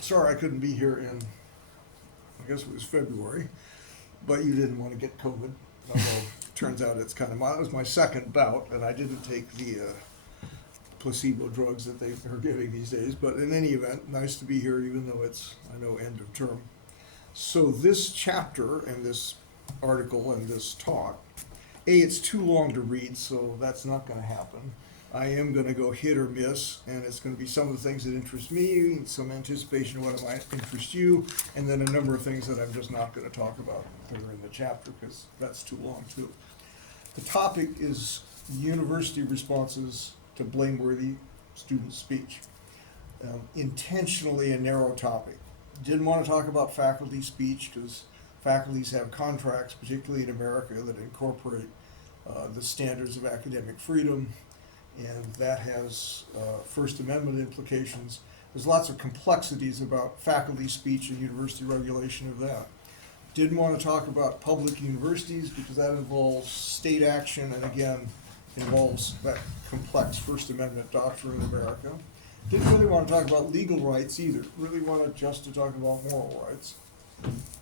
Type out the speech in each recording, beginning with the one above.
Sorry I couldn't be here in, I guess it was February, but you didn't want to get COVID. Although, turns out it's kind of it was my second bout, and I didn't take the placebo drugs that they are giving these days. But in any event, nice to be here, even though it's, I know, end of term. So this chapter and this article and this talk, it's too long to read, so that's not going to happen. I am going to go hit or miss, and it's going to be some of the things that interest me, some anticipation of what might interest you, and then a number of things that I'm just not going to talk about that are in the chapter because that's too long too. The topic is university responses to blameworthy student speech. Intentionally a narrow topic. Didn't want to talk about faculty speech because faculties have contracts, particularly in America, that incorporate the standards of academic freedom, and that has First Amendment implications. There's lots of complexities about faculty speech and university regulation of that. Didn't want to talk about public universities because that involves state action and again involves that complex First Amendment doctrine in America. Didn't really want to talk about legal rights either. Really wanted just to talk about moral rights.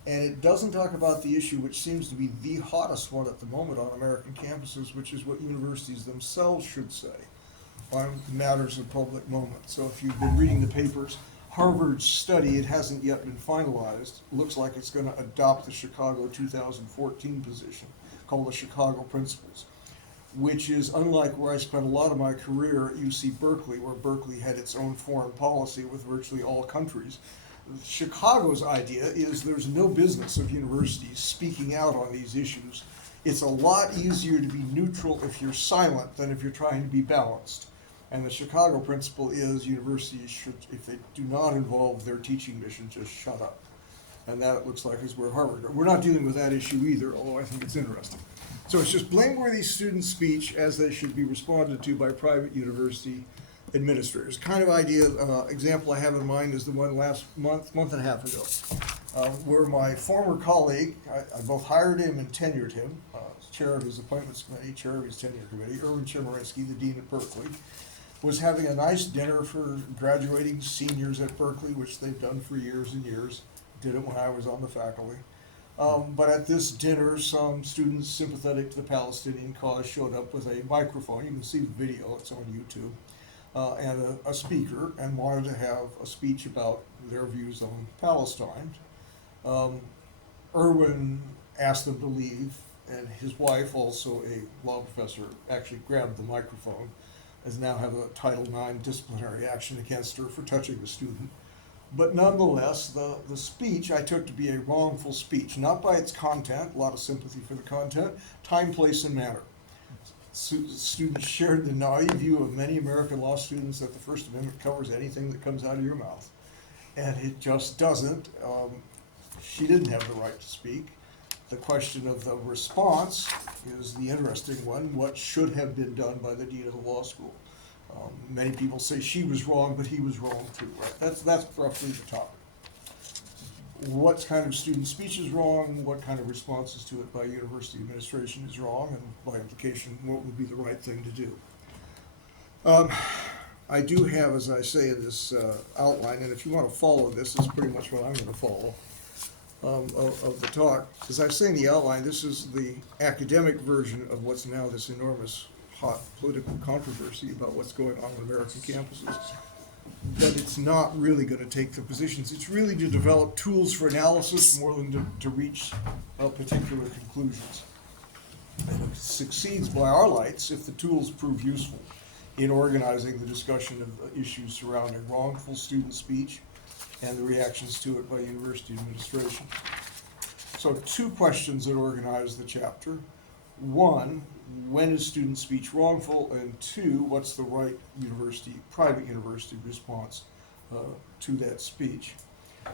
And it doesn't talk about the issue which seems to be the hottest one at the moment on American campuses, which is what universities themselves should say on matters of public moment. So if you've been reading the papers, Harvard's study, it hasn't yet been finalized, looks like it's going to adopt the Chicago 2014 position called the Chicago Principles, which is unlike where I spent a lot of my career at UC Berkeley, where Berkeley had its own foreign policy with virtually all countries. Chicago's idea is there's no business of universities speaking out on these issues. It's a lot easier to be neutral if you're silent than if you're trying to be balanced. And the Chicago principle is universities should, if they do not involve their teaching mission, just shut up. And that, it looks like, is where Harvard are. We're not dealing with that issue either, although I think it's interesting. So it's just blameworthy student speech as they should be responded to by private university administrators. Kind of example I have in mind is the one last month and a half ago, where my former colleague, I both hired him and tenured him, chair of his appointments committee, chair of his tenure committee, Erwin Chemerinsky, the dean at Berkeley, was having a nice dinner for graduating seniors at Berkeley, which they've done for years and years. Did it when I was on the faculty. But at this dinner, some students sympathetic to the Palestinian cause showed up with a microphone. You can see the video, it's on YouTube, and a speaker, and wanted to have a speech about their views on Palestine. Erwin asked them to leave, and his wife, also a law professor, actually grabbed the microphone, as now have a Title IX disciplinary action against her for touching the student. But nonetheless, the speech I took to be a wrongful speech, not by its content, a lot of sympathy for the content, time, place, and manner. Students shared the naive view of many American law students that the First Amendment covers anything that comes out of your mouth. And it just doesn't. She didn't have the right to speak. The question of the response is the interesting one. What should have been done by the dean of the law school? Many people say she was wrong, but he was wrong too, right? That's roughly the topic. What kind of student speech is wrong? What kind of responses to it by university administration is wrong? And by implication, what would be the right thing to do? I do have, as I say in this outline, and if you want to follow this, is pretty much what I'm going to follow of the talk. As I say in the outline, this is the academic version of what's now this enormous hot political controversy about what's going on American campuses. But it's not really going to take the positions. It's really to develop tools for analysis more than to reach particular conclusions. And it succeeds by our lights if the tools prove useful in organizing the discussion of issues surrounding wrongful student speech and the reactions to it by university administration. So 2 questions that organize the chapter. 1, when is student speech wrongful? And 2, what's the right private university response to that speech?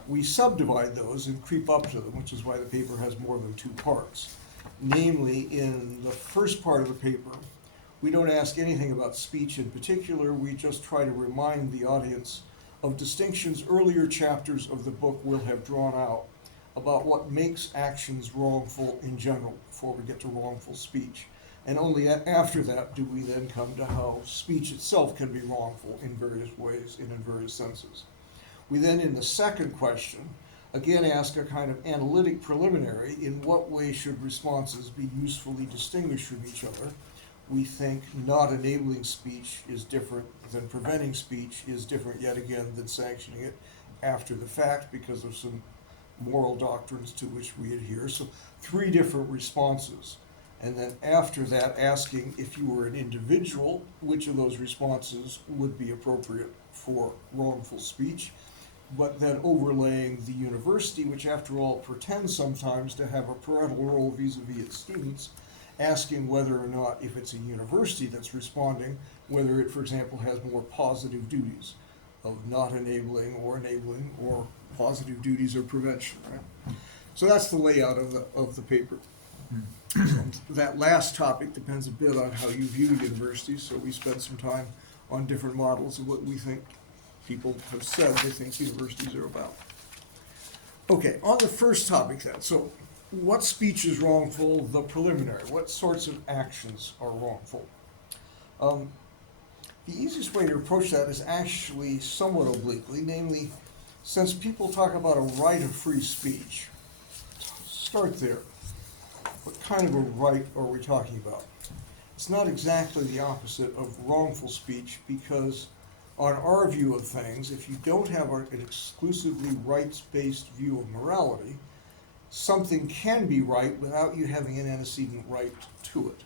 We subdivide those and creep up to them, which is why the paper has more than 2 parts. Namely, in the first part of the paper, we don't ask anything about speech in particular, we just try to remind the audience of distinctions earlier chapters of the book will have drawn out about what makes actions wrongful in general before we get to wrongful speech. And only after that do we then come to how speech itself can be wrongful in various ways and in various senses. We then, in the second question, again ask a kind of analytic preliminary: in what way should responses be usefully distinguished from each other? We think not enabling speech is different than preventing speech, is different yet again than sanctioning it after the fact because of some moral doctrines to which we adhere. So 3 different responses. And then after that, asking if you were an individual, which of those responses would be appropriate for wrongful speech, but then overlaying the university, which after all pretends sometimes to have a parental role vis-a-vis its students, asking whether or not, if it's a university that's responding, whether it, for example, has more positive duties of not enabling, or positive duties of prevention, right? So that's the layout of the paper. That last topic depends a bit on how you view universities, so we spent some time on different models of what we think people have said they think universities are about. Okay, on the first topic then, so what speech is wrongful, the preliminary, what sorts of actions are wrongful? The easiest way to approach that is actually somewhat obliquely, namely, since people talk about a right of free speech, start there. What kind of a right are we talking about? It's not exactly the opposite of wrongful speech, because on our view of things, if you don't have an exclusively rights-based view of morality, something can be right without you having an antecedent right to it.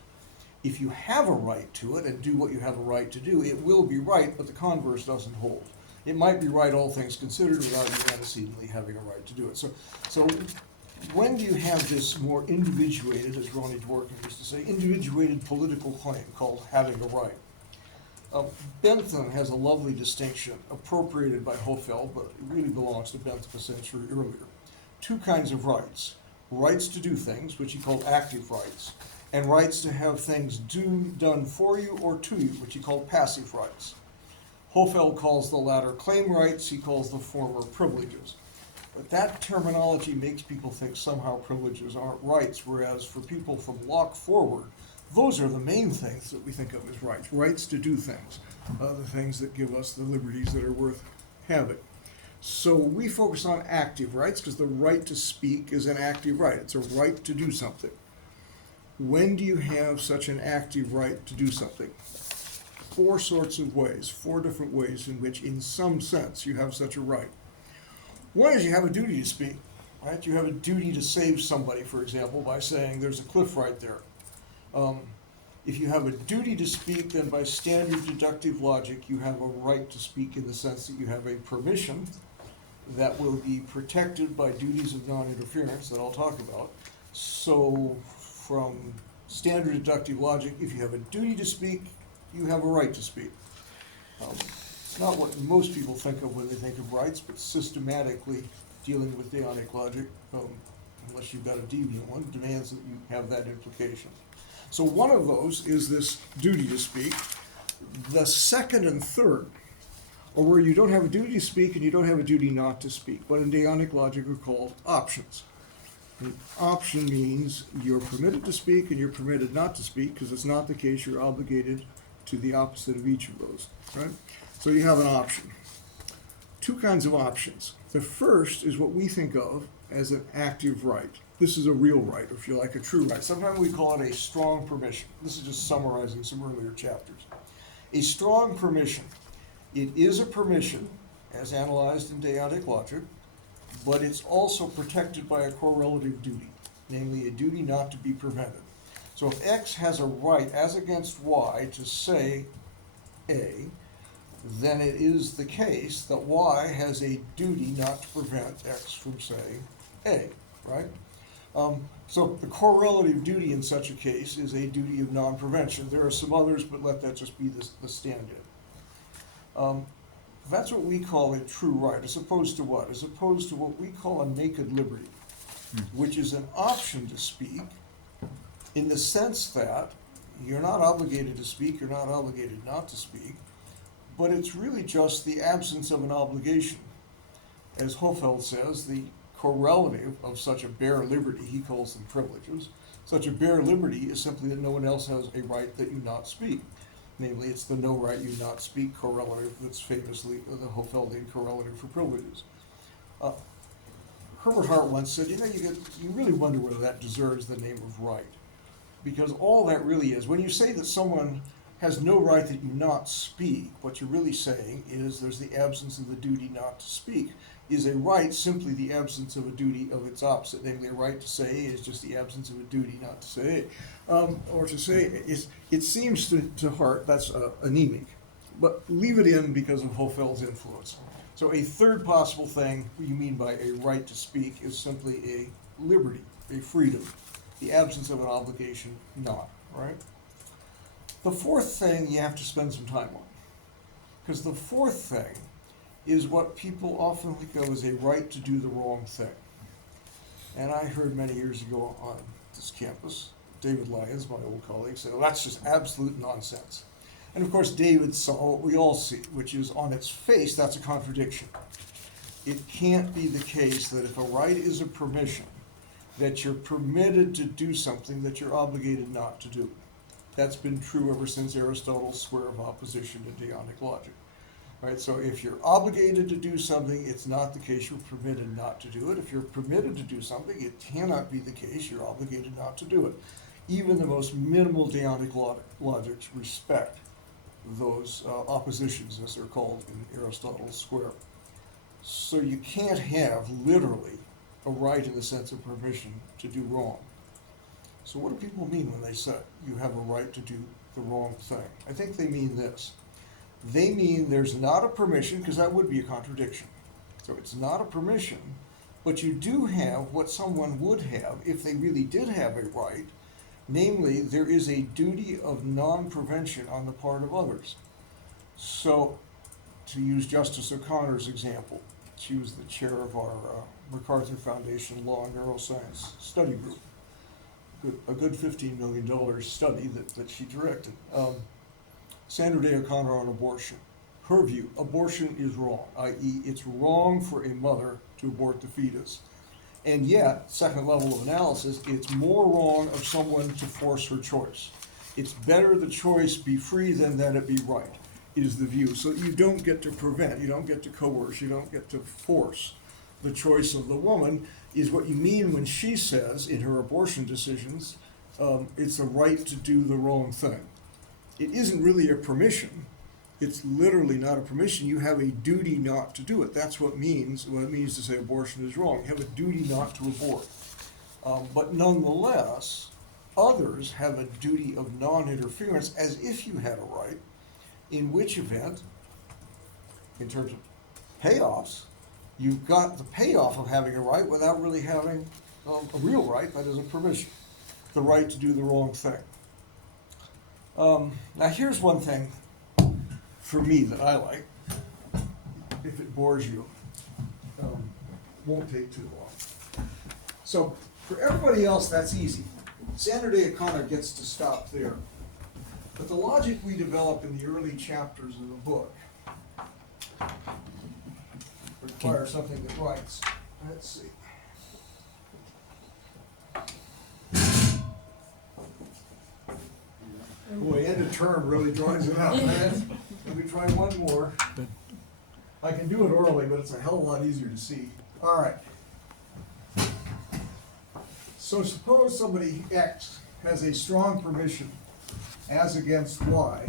If you have a right to it and do what you have a right to do, it will be right, but the converse doesn't hold. It might be right, all things considered, without you antecedently having a right to do it. So when do you have this more individuated, as Ronnie Dworkin used to say, individuated political claim called having a right? Bentham has a lovely distinction appropriated by Hofeld, but it really belongs to Bentham a century earlier. 2 kinds of rights: rights to do things, which he called active rights, and rights to have things done for you or to you, which he called passive rights. Hofeld calls the latter claim rights, he calls the former privileges. But that terminology makes people think somehow privileges aren't rights, whereas for people from Locke forward, those are the main things that we think of as rights. Rights to do things, the things that give us the liberties that are worth having. So we focus on active rights because the right to speak is an active right. It's a right to do something. When do you have such an active right to do something? 4 sorts of ways, 4 different ways in which, in some sense, you have such a right. One is you have a duty to speak, right? You have a duty to save somebody, for example, by saying there's a cliff right there. If you have a duty to speak, then by standard deductive logic, you have a right to speak in the sense that you have a permission that will be protected by duties of non-interference that I'll talk about. So from standard deductive logic, if you have a duty to speak, you have a right to speak. It's not what most people think of when they think of rights, but systematically dealing with deonic logic, unless you've got a deviant one, demands that you have that implication. So one of those is this duty to speak. The second and third are where you don't have a duty to speak and you don't have a duty not to speak. But in deonic logic are called options. An option means you're permitted to speak and you're permitted not to speak, because it's not the case you're obligated to the opposite of each of those, right? So you have an option. 2 kinds of options. The first is what we think of as an active right. This is a real right, or if you like, a true right. Sometimes we call it a strong permission. This is just summarizing some earlier chapters. A strong permission. It is a permission, as analyzed in deonic logic, but it's also protected by a correlative duty, namely a duty not to be prevented. So if X has a right as against Y to say A, then it is the case that Y has a duty not to prevent X from saying A, right? So the correlative duty in such a case is a duty of non-prevention. There are some others, but let that just be the stand-in. That's what we call a true right, as opposed to what? As opposed to what we call a naked liberty, which is an option to speak in the sense that you're not obligated to speak, you're not obligated not to speak, but it's really just the absence of an obligation. As Hofeld says, the correlative of such a bare liberty, he calls them privileges, such a bare liberty is simply that no one else has a right that you not speak. Namely, it's the no right you not speak correlative that's famously the Hofeldian correlative for privileges. Herbert Hart once said, you really wonder whether that deserves the name of right. Because all that really is, when you say that someone has no right that you not speak, what you're really saying is there's the absence of the duty not to speak. Is a right simply the absence of a duty of its opposite? Namely, a right to say is just the absence of a duty not to say. Or to say, it seems to Hart that's anemic. But leave it in because of Hofeld's influence. So a third possible thing you mean by a right to speak is simply a liberty, a freedom, the absence of an obligation not, right? The fourth thing you have to spend some time on, because the fourth thing is what people often think of as a right to do the wrong thing. And I heard many years ago on this campus, David Lyons, my old colleague, said, "Oh, that's just absolute nonsense." And of course, David saw what we all see, which is on its face, that's a contradiction. It can't be the case that if a right is a permission, that you're permitted to do something that you're obligated not to do. That's been true ever since Aristotle's square of opposition to Deonic logic. Right? So if you're obligated to do something, it's not the case you're permitted not to do it. If you're permitted to do something, it cannot be the case you're obligated not to do it. Even the most minimal Deonic logics respect those oppositions, as they're called in Aristotle's square. So you can't have literally a right in the sense of permission to do wrong. So what do people mean when they say you have a right to do the wrong thing? I think they mean this. They mean there's not a permission, because that would be a contradiction. So it's not a permission, but you do have what someone would have if they really did have a right. Namely, there is a duty of non-prevention on the part of others. So, to use Justice O'Connor's example, she was the chair of our MacArthur Foundation Law and Neuroscience Study Group. A good $15 million study that she directed. Sandra Day O'Connor on abortion. Her view, abortion is wrong, i.e. it's wrong for a mother to abort the fetus. And yet, second level of analysis, it's more wrong of someone to force her choice. It's better the choice be free than that it be right, is the view. So you don't get to prevent, you don't get to coerce, you don't get to force. The choice of the woman is what you mean when she says in her abortion decisions, it's a right to do the wrong thing. It isn't really a permission. It's literally not a permission. You have a duty not to do it. That's what it means to say abortion is wrong. You have a duty not to abort. But nonetheless, others have a duty of non-interference as if you had a right, in which event, in terms of payoffs, you've got the payoff of having a right without really having a real right, that is a permission, the right to do the wrong thing. Now here's one thing for me that I like, if it bores you, won't take too long. So for everybody else, that's easy. Sandra Day O'Connor gets to stop there. But the logic we develop in the early chapters of the book requires something that writes. Let's see. Boy, end of term really draws it out, man. Let me try one more. I can do it orally, but it's a hell of a lot easier to see. All right. So suppose somebody X has a strong permission as against Y,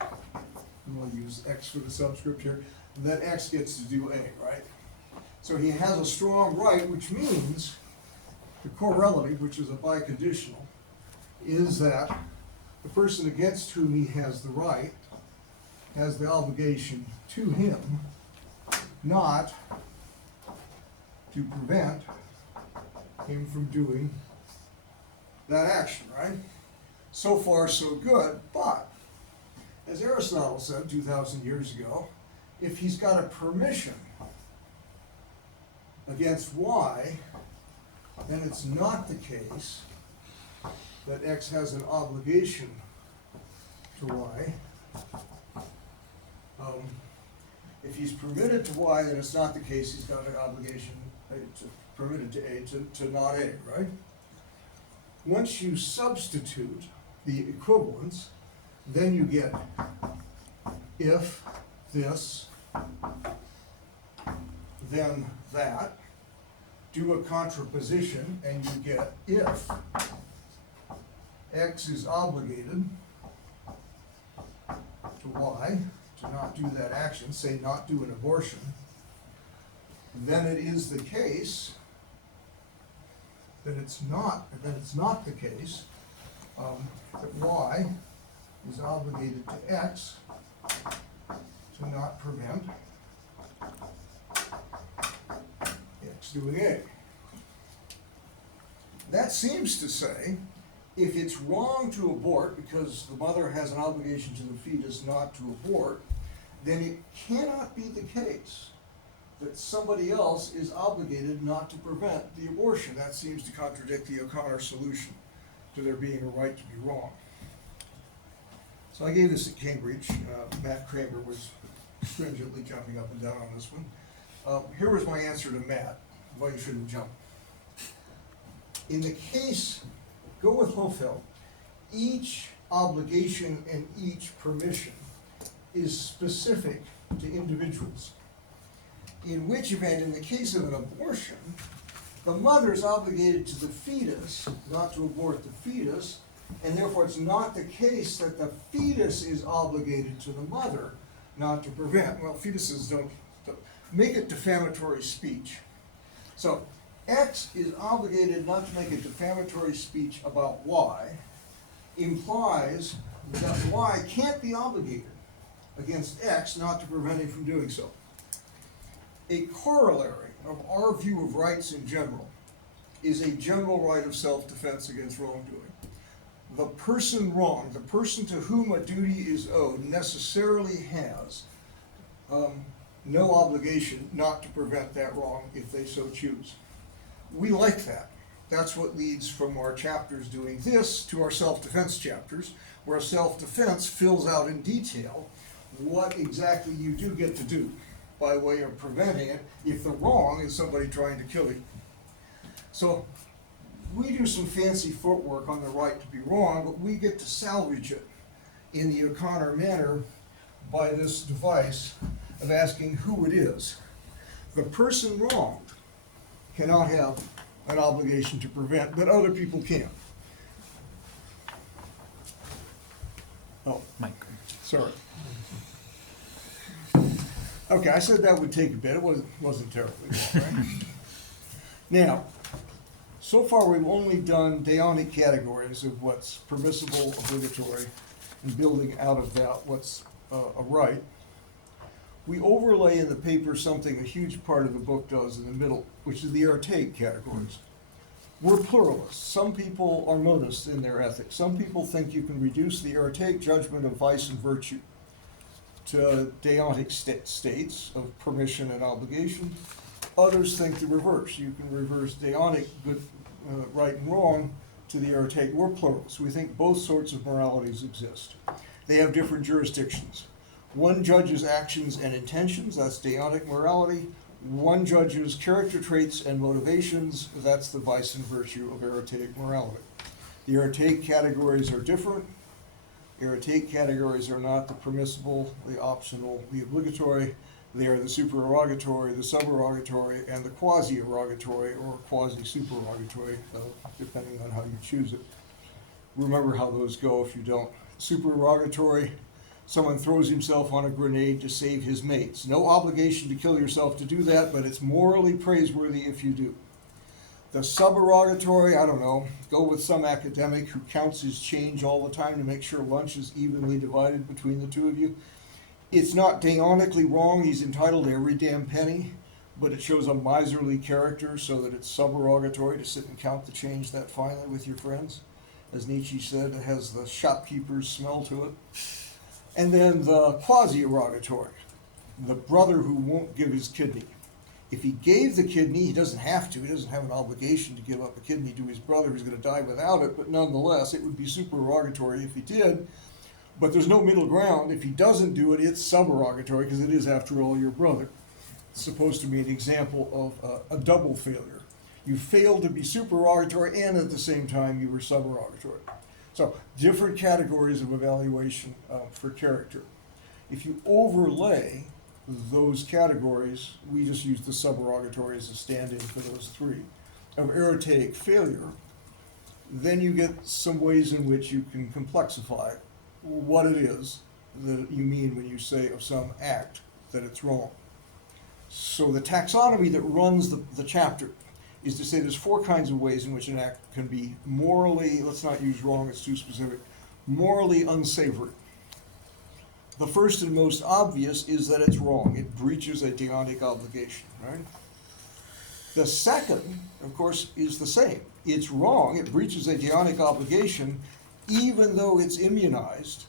and we'll use X for the subscript here, that X gets to do A, right? So he has a strong right, which means the correlative, which is a biconditional, is that the person against whom he has the right has the obligation to him not to prevent him from doing that action, right? So far, so good, but as Aristotle said 2,000 years ago, if he's got a permission against Y, then it's not the case that X has an obligation to Y. If he's permitted to Y, then it's not the case he's got an obligation permitted to A to not A, right? Once you substitute the equivalence, Then you get if this, then that. Do a contraposition, and you get if X is obligated to Y, to not do that action, say not do an abortion, then it is the case that it's not the case that Y is obligated to X to not prevent X doing A. That seems to say, if it's wrong to abort because the mother has an obligation to the fetus not to abort, then it cannot be the case that somebody else is obligated not to prevent the abortion. That seems to contradict the O'Connor solution to there being a right to be wrong. So I gave this at Cambridge. Matt Kramer was stringently jumping up and down on this one. Here was my answer to Matt, why you shouldn't jump. In the case, go with Hofeld, each obligation and each permission is specific to individuals. In which event, in the case of an abortion, the mother is obligated to the fetus not to abort the fetus, and therefore it's not the case that the fetus is obligated to the mother not to prevent. Well, fetuses don't make it defamatory speech. So X is obligated not to make a defamatory speech about Y, implies that Y can't be obligated against X not to prevent him from doing so. A corollary of our view of rights in general is a general right of self-defense against wrongdoing. The person wronged, the person to whom a duty is owed, necessarily has no obligation not to prevent that wrong if they so choose. We like that. That's what leads from our chapters doing this to our self-defense chapters, where self-defense fills out in detail what exactly you do get to do by way of preventing it if the wrong is somebody trying to kill you. So we do some fancy footwork on the right to be wrong, but we get to salvage it in the O'Connor manner by this device of asking who it is. The person wronged cannot have an obligation to prevent, but other people can. Oh, Mike. sorry. Okay, I said that would take a bit. It wasn't terribly long, right? Now, so far we've only done deonic categories of what's permissible, obligatory, and building out of that what's a right. We overlay in the paper something a huge part of the book does in the middle, which is the archaic categories. We're pluralists. Some people are monists in their ethics. Some people think you can reduce the archaic judgment of vice and virtue to deontic states of permission and obligation. Others think the reverse. You can reverse deonic good, right and wrong to the archaic. We're pluralists. We think both sorts of moralities exist. They have different jurisdictions. One judges actions and intentions, that's deonic morality. One judges character traits and motivations, that's the vice and virtue of archaic morality. The archaic categories are different. Archaic categories are not the permissible, the optional, the obligatory. They are the supererogatory, the suberogatory, and the quasi-erogatory or quasi-supererogatory, depending on how you choose it. Remember how those go if you don't. Supererogatory, someone throws himself on a grenade to save his mates. No obligation to kill yourself to do that, but it's morally praiseworthy if you do. The suberogatory, I don't know, go with some academic who counts his change all the time to make sure lunch is evenly divided between the two of you. It's not deonically wrong, he's entitled to every damn penny, but it shows a miserly character so that it's suberogatory to sit and count the change that finely with your friends. As Nietzsche said, it has the shopkeeper's smell to it. And then the quasi-erogatory, the brother who won't give his kidney. If he gave the kidney, he doesn't have to, he doesn't have an obligation to give up a kidney to his brother who's going to die without it, but nonetheless, it would be supererogatory if he did. But there's no middle ground. If he doesn't do it, it's suberogatory because it is, after all, your brother. It's supposed to be an example of a double failure. You failed to be supererogatory and at the same time you were suberogatory. So different categories of evaluation for character. If you overlay those categories, we just use the subrogatory as a stand-in for those three, of errotaic failure, then you get some ways in which you can complexify what it is that you mean when you say of some act that it's wrong. So the taxonomy that runs the chapter is to say there's four kinds of ways in which an act can be morally, let's not use wrong, it's too specific, morally unsavory. The first and most obvious is that it's wrong. It breaches a deontic obligation, right? The second, of course, is the same. It's wrong. It breaches a deontic obligation even though it's immunized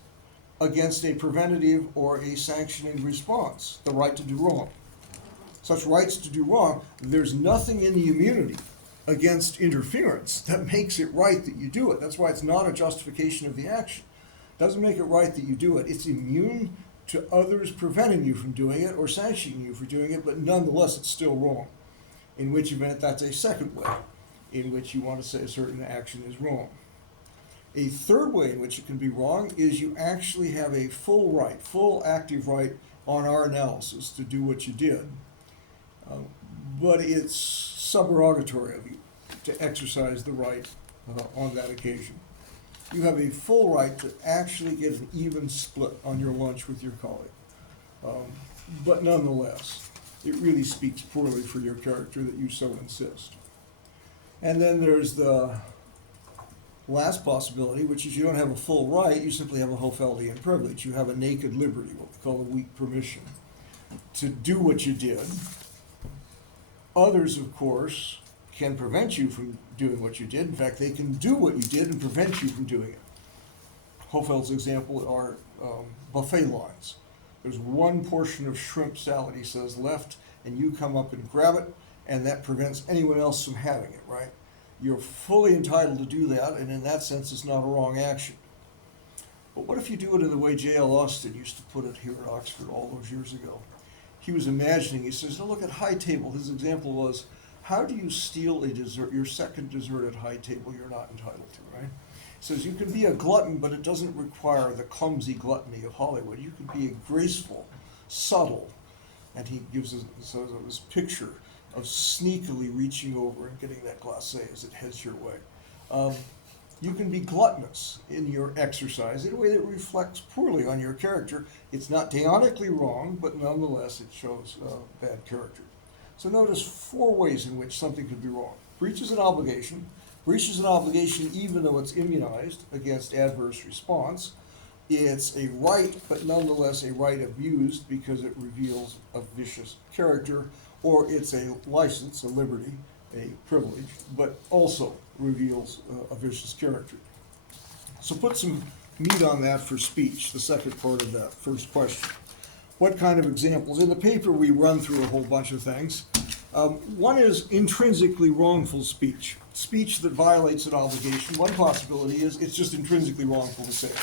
against a preventative or a sanctioning response, the right to do wrong. Such rights to do wrong, there's nothing in the immunity against interference that makes it right that you do it. That's why it's not a justification of the action. It doesn't make it right that you do it. It's immune to others preventing you from doing it or sanctioning you for doing it, but nonetheless it's still wrong. In which event, that's a second way in which you want to say a certain action is wrong. A third way in which it can be wrong is you actually have a full right, full active right on our analysis to do what you did. But it's subrogatory of you to exercise the right on that occasion. You have a full right to actually get an even split on your lunch with your colleague. But nonetheless, it really speaks poorly for your character that you so insist. And then there's the last possibility, which is you don't have a full right, you simply have a Hofeldian privilege. You have a naked liberty, what we call a weak permission, to do what you did. Others, of course, can prevent you from doing what you did. In fact, they can do what you did and prevent you from doing it. Hofeld's example are buffet lines. There's one portion of shrimp salad, he says, left, and you come up and grab it, and that prevents anyone else from having it, right? You're fully entitled to do that, and in that sense, it's not a wrong action. But what if you do it in the way J.L. Austin used to put it here at Oxford all those years ago? He was imagining, he says, look at high table. His example was, how do you steal a dessert, your second dessert at high table you're not entitled to, right? He says, you can be a glutton, but it doesn't require the clumsy gluttony of Hollywood. You can be a graceful, subtle, and he gives us this picture of sneakily reaching over and getting that glacé as it heads your way. You can be gluttonous in your exercise in a way that reflects poorly on your character. It's not deonically wrong, but nonetheless it shows bad character. So notice four ways in which something could be wrong. Breaches an obligation even though it's immunized against adverse response. It's a right, but nonetheless a right abused because it reveals a vicious character, or it's a license, a liberty, a privilege, but also reveals a vicious character. So put some meat on that for speech, the second part of that first question. What kind of examples? In the paper we run through a whole bunch of things. One is intrinsically wrongful speech, speech that violates an obligation. One possibility is it's just intrinsically wrongful to say it.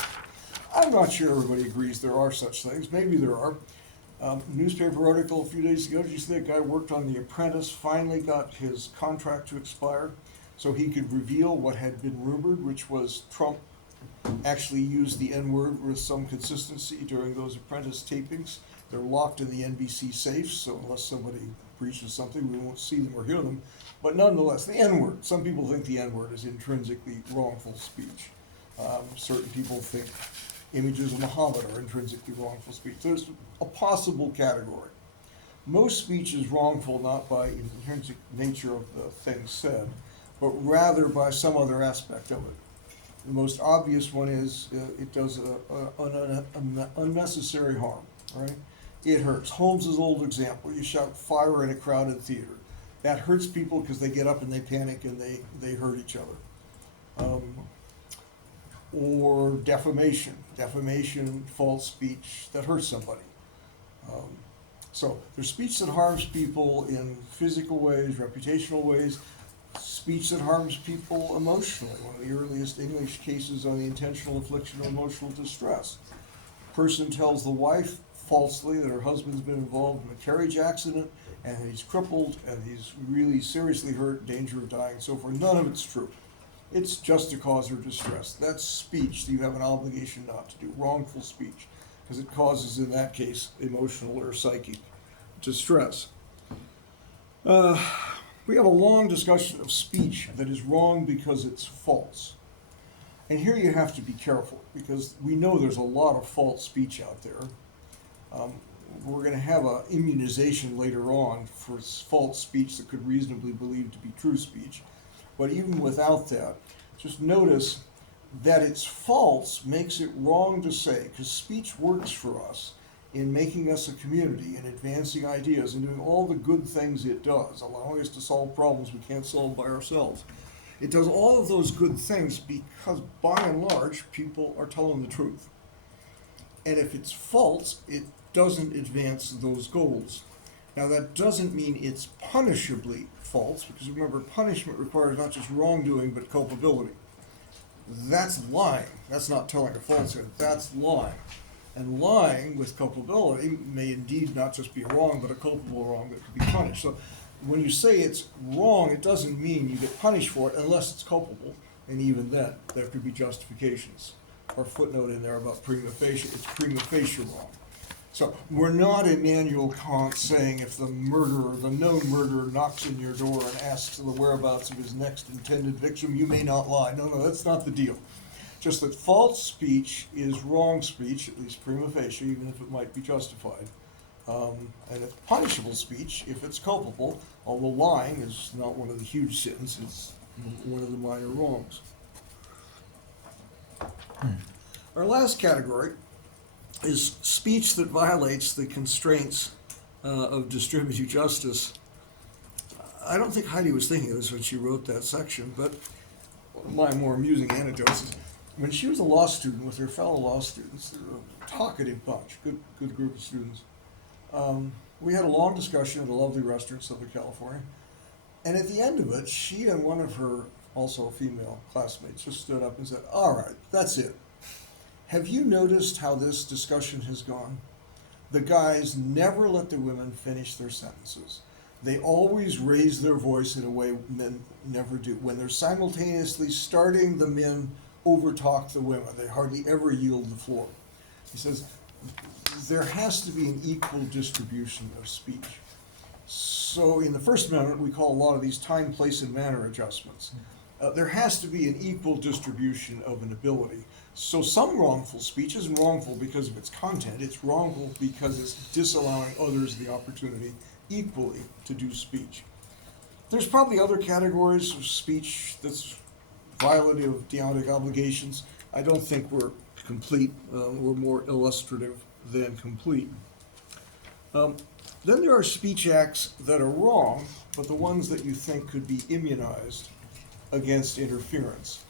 I'm not sure everybody agrees there are such things. Maybe there are. Newspaper article a few days ago, did you see that guy worked on The Apprentice, finally got his contract to expire so he could reveal what had been rumored, which was Trump actually used the N-word with some consistency during those Apprentice tapings. They're locked in the NBC safes, so unless somebody breaches something, we won't see them or hear them. But nonetheless, the N-word, some people think the N-word is intrinsically wrongful speech. Certain people think images of Muhammad are intrinsically wrongful speech. There's a possible category. Most speech is wrongful not by intrinsic nature of the thing said, but rather by some other aspect of it. The most obvious one is it does an unnecessary harm, right? It hurts. Holmes's old example, you shout fire in a crowded theater. That hurts people because they get up and they panic and they hurt each other. Or defamation, false speech that hurts somebody. So there's speech that harms people in physical ways, reputational ways, speech that harms people emotionally. One of the earliest English cases on the intentional infliction of emotional distress. Person tells the wife falsely that her husband's been involved in a carriage accident and he's crippled and he's really seriously hurt, danger of dying, and so forth. None of it's true. It's just to cause her distress. That's speech that you have an obligation not to do, wrongful speech, because it causes, in that case, emotional or psychic distress. We have a long discussion of speech that is wrong because it's false. And here you have to be careful, because we know there's a lot of false speech out there. We're going to have an immunization later on for false speech that could reasonably believed to be true speech. But even without that, just notice that it's false makes it wrong to say, because speech works for us in making us a community and advancing ideas and doing all the good things it does, allowing us to solve problems we can't solve by ourselves. It does all of those good things because, by and large, people are telling the truth. And if it's false, it doesn't advance those goals. Now, that doesn't mean it's punishably false, because remember, punishment requires not just wrongdoing, but culpability. That's lying. That's not telling a falsehood. That's lying. And lying with culpability may indeed not just be wrong, but a culpable wrong that could be punished. So when you say it's wrong, it doesn't mean you get punished for it unless it's culpable. And even then, there could be justifications. Or footnote in there about prima facie. It's prima facie wrong. So we're not Immanuel Kant saying if the murderer, the known murderer, knocks on your door and asks the whereabouts of his next intended victim, you may not lie. No, that's not the deal. Just that false speech is wrong speech, at least prima facie, even if it might be justified. And it's punishable speech if it's culpable, although lying is not one of the huge sins, it's one of the minor wrongs. Our last category is speech that violates the constraints of distributive justice. I don't think Heidi was thinking of this when she wrote that section, but my more amusing anecdotes is when she was a law student with her fellow law students, they were a talkative bunch, good group of students. We had a long discussion at a lovely restaurant in Southern California, and at the end of it, she and one of her, also female classmates, just stood up and said, "All right, that's it. Have you noticed how this discussion has gone? The guys never let the women finish their sentences. They always raise their voice in a way men never do. When they're simultaneously starting, the men overtalk the women. They hardly ever yield the floor." He says, there has to be an equal distribution of speech. So in the First Amendment, we call a lot of these time, place, and manner adjustments. There has to be an equal distribution of an ability. So some wrongful speech isn't wrongful because of its content, it's wrongful because it's disallowing others the opportunity equally to do speech. There's probably other categories of speech that's violative of deontologic obligations. I don't think we're complete, we're more illustrative than complete. Then there are speech acts that are wrong, but the ones that you think could be immunized against interference.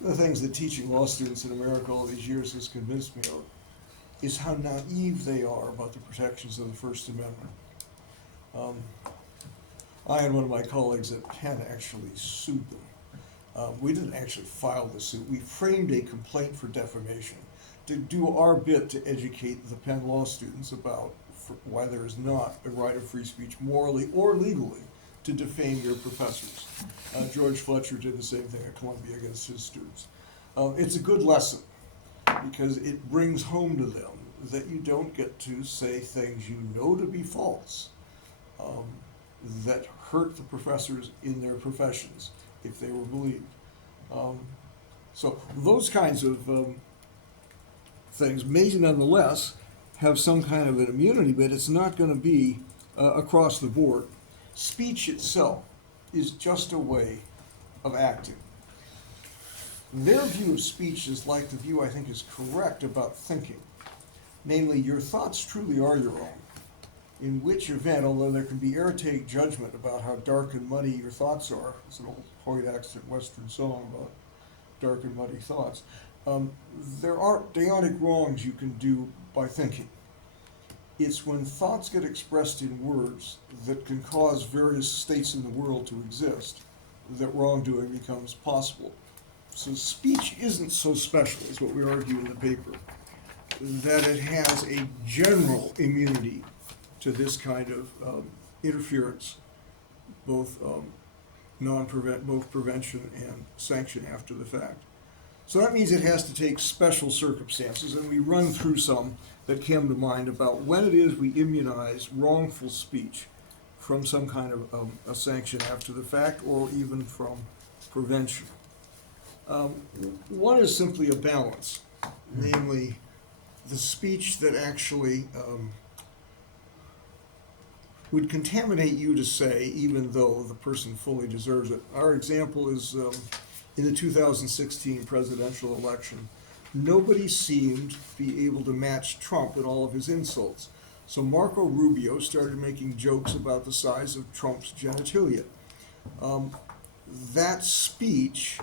The things that teaching law students in America all these years has convinced me of is how naive they are about the protections of the First Amendment. I and one of my colleagues at Penn actually sued them. We didn't actually file the suit. We framed a complaint for defamation to do our bit to educate the Penn law students about why there is not a right of free speech morally or legally to defame your professors. George Fletcher did the same thing at Columbia against his students. It's a good lesson because it brings home to them that you don't get to say things you know to be false that hurt the professors in their professions if they were believed. So those kinds of things may nonetheless have some kind of an immunity, but it's not going to be across the board. Speech itself is just a way of acting. Their view of speech is like the view I think is correct about thinking. Namely, your thoughts truly are your own. In which event, although there can be erratic judgment about how dark and muddy your thoughts are, it's an old Hoyt-accent Western song about dark and muddy thoughts, there aren't deontologic wrongs you can do by thinking. It's when thoughts get expressed in words that can cause various states in the world to exist that wrongdoing becomes possible. So speech isn't so special, is what we argue in the paper, that it has a general immunity to this kind of interference, both both prevention and sanction after the fact. So that means it has to take special circumstances, and we run through some that came to mind about when it is we immunize wrongful speech from some kind of a sanction after the fact, or even from prevention. One is simply a balance, namely the speech that actually would contaminate you to say, even though the person fully deserves it. Our example is in the 2016 presidential election. Nobody seemed to be able to match Trump in all of his insults. So Marco Rubio started making jokes about the size of Trump's genitalia. That speech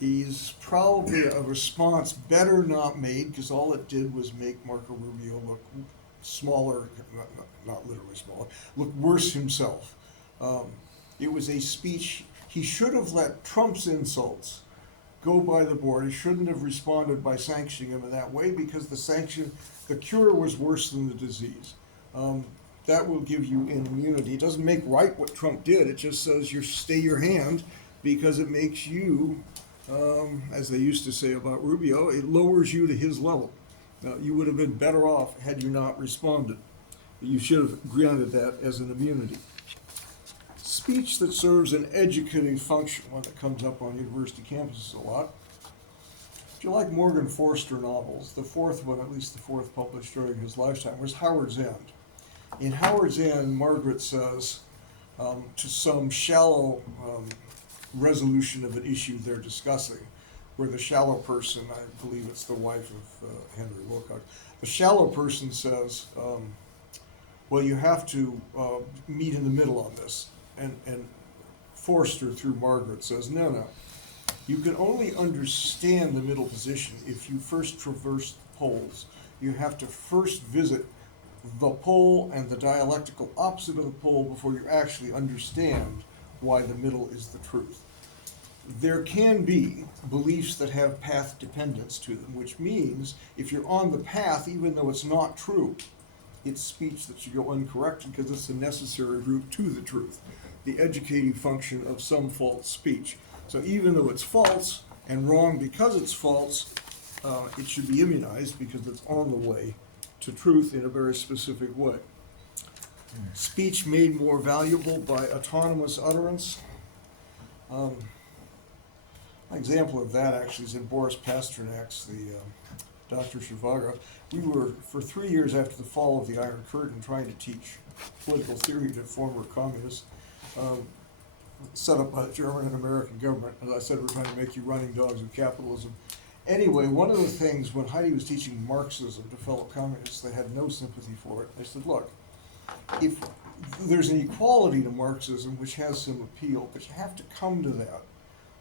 is probably a response better not made, because all it did was make Marco Rubio look smaller, not literally smaller, look worse himself. It was a speech, he should have let Trump's insults go by the board. He shouldn't have responded by sanctioning him in that way, because the cure was worse than the disease. That will give you immunity. It doesn't make right what Trump did. It just says you stay your hand, because it makes you, as they used to say about Rubio, it lowers you to his level. You would have been better off had you not responded. You should have granted that as an immunity. Speech that serves an educating function, one that comes up on university campuses a lot. If you like Morgan Forster novels, the fourth one, at least the fourth published during his lifetime, was Howard's End. In Howard's End, Margaret says to some shallow resolution of an issue they're discussing, where the shallow person, I believe it's the wife of Henry Wilcox, the shallow person says, well, you have to meet in the middle on this. And Forster, through Margaret, says, no. You can only understand the middle position if you first traverse the poles. You have to first visit the pole and the dialectical opposite of the pole before you actually understand why the middle is the truth. There can be beliefs that have path dependence to them, which means if you're on the path, even though it's not true, it's speech that should go uncorrected because it's a necessary route to the truth, the educating function of some false speech. So even though it's false and wrong because it's false, it should be immunized because it's on the way to truth in a very specific way. Speech made more valuable by autonomous utterance. An example of that actually is in Boris Pasternak's Dr. Zhivago. We were, for 3 years after the fall of the Iron Curtain, trying to teach political theory to former communists, set up by the German and American government. As I said, we're trying to make you running dogs of capitalism. Anyway, one of the things, when Heidi was teaching Marxism to fellow communists, they had no sympathy for it. I said, look, if there's an equality to Marxism which has some appeal, but you have to come to that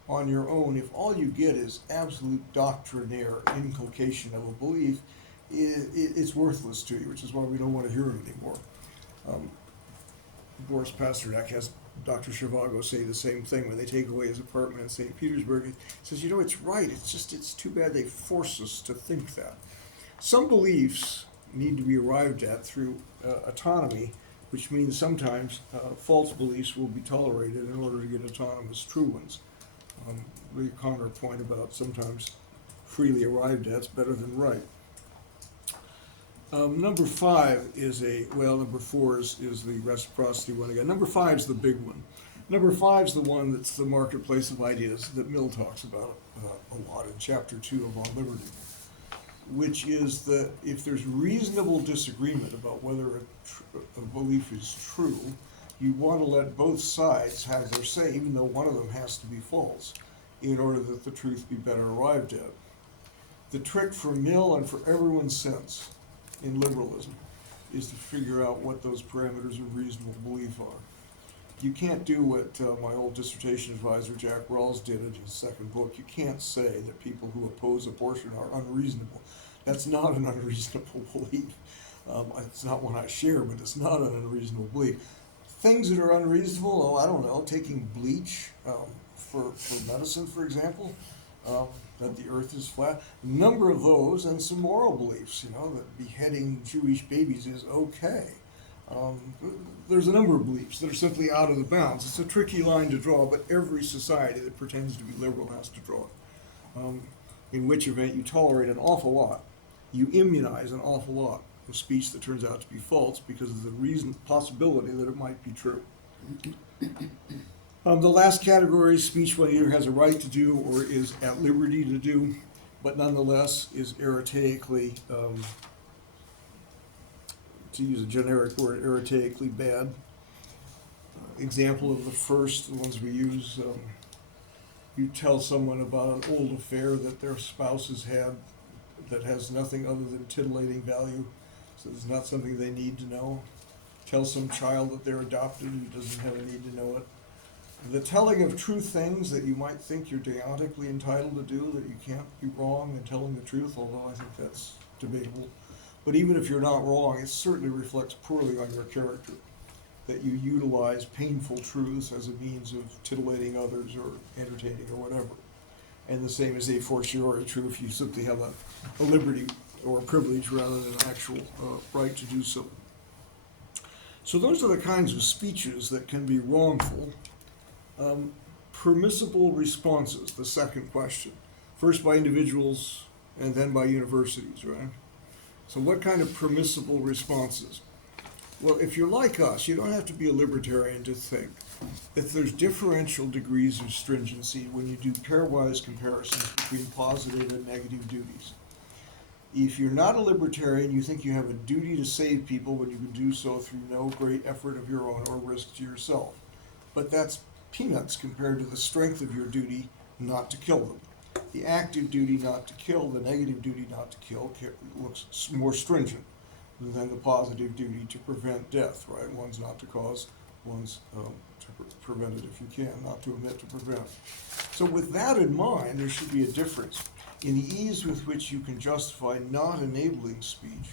on your own. If all you get is absolute doctrinaire inculcation of a belief, it's worthless to you, which is why we don't want to hear it anymore. Boris Pasternak has Dr. Zhivago say the same thing when they take away his apartment in St. Petersburg. He says, it's right, it's too bad they force us to think that. Some beliefs need to be arrived at through autonomy, which means sometimes false beliefs will be tolerated in order to get autonomous true ones. The counter point about sometimes freely arrived at is better than right. Number 5 is number 4 is the reciprocity one again. Number 5 is the big one. Number 5 is the one that's the marketplace of ideas that Mill talks about a lot in chapter 2 of On Liberty, which is that if there's reasonable disagreement about whether a belief is true, you want to let both sides have their say, even though one of them has to be false, in order that the truth be better arrived at. The trick for Mill and for everyone since in liberalism is to figure out what those parameters of reasonable belief are. You can't do what my old dissertation advisor Jack Rawls did in his second book. You can't say that people who oppose abortion are unreasonable. That's not an unreasonable belief. It's not one I share, but it's not an unreasonable belief. Things that are unreasonable, I don't know, taking bleach for medicine, for example, that the earth is flat, a number of those, and some moral beliefs, that beheading Jewish babies is okay. There's a number of beliefs that are simply out of the bounds. It's a tricky line to draw, but every society that pretends to be liberal has to draw it. In which event you tolerate an awful lot. You immunize an awful lot of speech that turns out to be false because of the possibility that it might be true. The last category is speech one either has a right to do or is at liberty to do, but nonetheless is archaically, to use a generic word, archaically bad. Example of the first, the ones we use, you tell someone about an old affair that their spouse has had that has nothing other than titillating value, so it's not something they need to know. Tell some child that they're adopted who doesn't have a need to know it. The telling of true things that you might think you're deontically entitled to do, that you can't be wrong in telling the truth, although I think that's debatable. But even if you're not wrong, it certainly reflects poorly on your character, that you utilize painful truths as a means of titillating others or entertaining or whatever. And the same is a fortiori true if you simply have a liberty or a privilege rather than an actual right to do so. So those are the kinds of speeches that can be wrongful. Permissible responses, the second question. First by individuals and then by universities, right? So what kind of permissible responses? Well, if you're like us, you don't have to be a libertarian to think that there's differential degrees of stringency when you do pairwise comparisons between positive and negative duties. If you're not a libertarian, you think you have a duty to save people when you can do so through no great effort of your own or risk to yourself. But that's peanuts compared to the strength of your duty not to kill them. The active duty not to kill, the negative duty not to kill, looks more stringent than the positive duty to prevent death, right? One's not to cause, one's to prevent it if you can, not to omit to prevent. So with that in mind, there should be a difference in the ease with which you can justify not enabling speech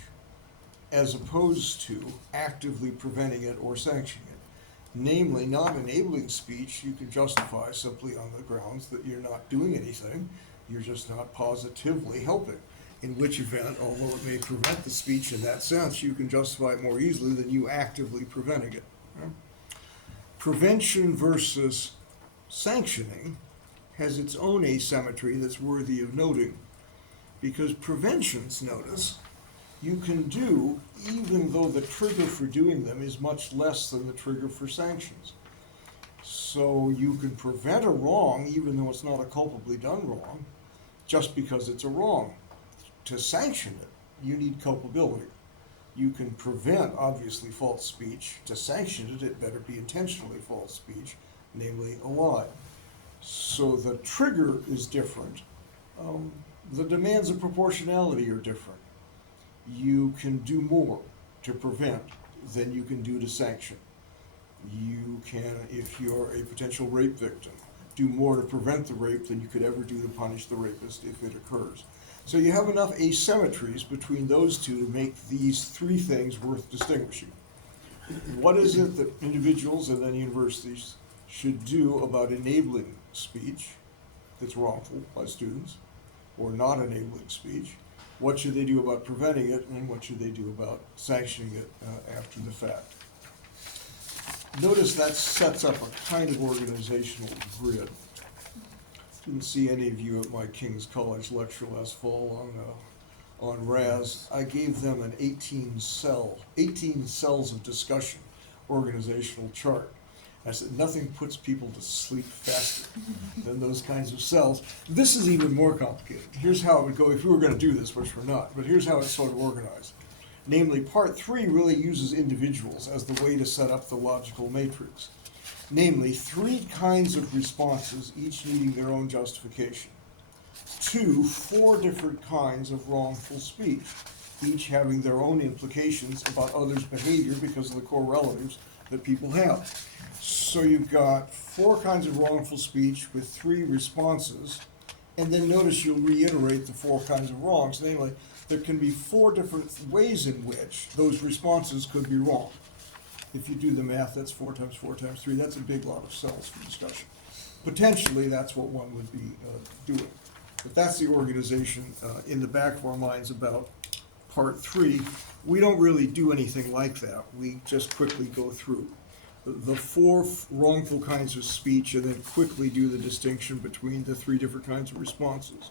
as opposed to actively preventing it or sanctioning it. Namely, not enabling speech you can justify simply on the grounds that you're not doing anything, you're just not positively helping. In which event, although it may prevent the speech in that sense, you can justify it more easily than you actively preventing it. Right? Prevention versus sanctioning has its own asymmetry that's worthy of noting. Because preventions, notice, you can do even though the trigger for doing them is much less than the trigger for sanctions. So you can prevent a wrong even though it's not a culpably done wrong, just because it's a wrong. To sanction it, you need culpability. You can prevent, obviously, false speech. To sanction it, it better be intentionally false speech, namely a lie. So the trigger is different. The demands of proportionality are different. You can do more to prevent than you can do to sanction. You can, if you're a potential rape victim, do more to prevent the rape than you could ever do to punish the rapist if it occurs. So you have enough asymmetries between those two to make these three things worth distinguishing. What is it that individuals and then universities should do about enabling speech that's wrongful by students, or not enabling speech? What should they do about preventing it, and what should they do about sanctioning it after the fact? Notice that sets up a kind of organizational grid. Didn't see any of you at my King's College lecture last fall on RAS. I gave them an 18 cells of discussion organizational chart. I said, nothing puts people to sleep faster than those kinds of cells. This is even more complicated. Here's how it would go if we were going to do this, which we're not, but here's how it's sort of organized. Namely, part 3 really uses individuals as the way to set up the logical matrix. Namely, 3 kinds of responses, each needing their own justification. 2, 4 different kinds of wrongful speech, each having their own implications about others' behavior because of the correlatives that people have. So you've got 4 kinds of wrongful speech with 3 responses, and then notice you'll reiterate the 4 kinds of wrongs. Namely, there can be 4 different ways in which those responses could be wrong. If you do the math, that's 4 times 4 times 3. That's a big lot of cells for discussion. Potentially, that's what one would be doing. But that's the organization in the back of our minds about part 3, we don't really do anything like that. We just quickly go through the 4 wrongful kinds of speech and then quickly do the distinction between the 3 different kinds of responses.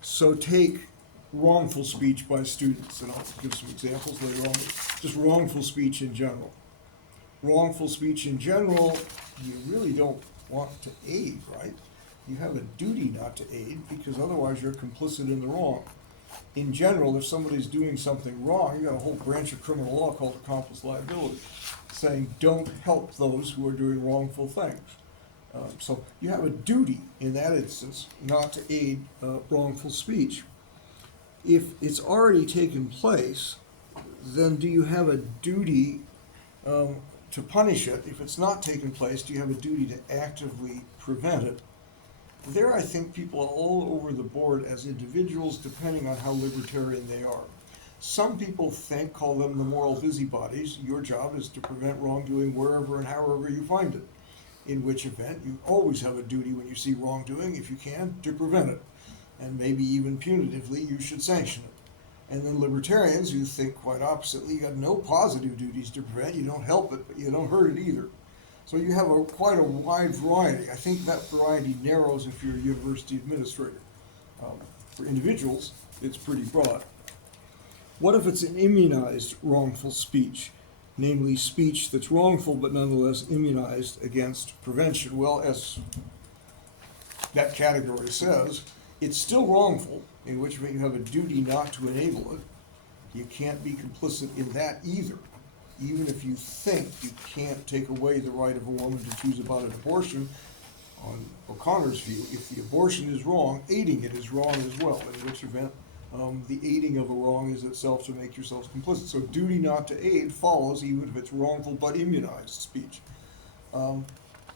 So take wrongful speech by students, and I'll give some examples later on. Just wrongful speech in general. Wrongful speech in general, you really don't want to aid, right? You have a duty not to aid because otherwise you're complicit in the wrong. In general, if somebody's doing something wrong, you got a whole branch of criminal law called accomplice liability, saying don't help those who are doing wrongful things. So you have a duty in that instance not to aid wrongful speech. If it's already taken place, then do you have a duty to punish it? If it's not taken place, do you have a duty to actively prevent it? There, I think people are all over the board as individuals, depending on how libertarian they are. Some people call them the moral busybodies. Your job is to prevent wrongdoing wherever and however you find it. In which event, you always have a duty when you see wrongdoing, if you can, to prevent it. And maybe even punitively, you should sanction it. And then libertarians who think quite oppositely, you got no positive duties to prevent, you don't help it, but you don't hurt it either. So you have quite a wide variety. I think that variety narrows if you're a university administrator. For individuals, it's pretty broad. What if it's an immunized wrongful speech? Namely, speech that's wrongful but nonetheless immunized against prevention. Well, as that category says, it's still wrongful, in which you have a duty not to enable it. You can't be complicit in that either. Even if you think you can't take away the right of a woman to choose about an abortion, on O'Connor's view, if the abortion is wrong, aiding it is wrong as well, in which event the aiding of a wrong is itself to make yourselves complicit. So duty not to aid follows even if it's wrongful but immunized speech.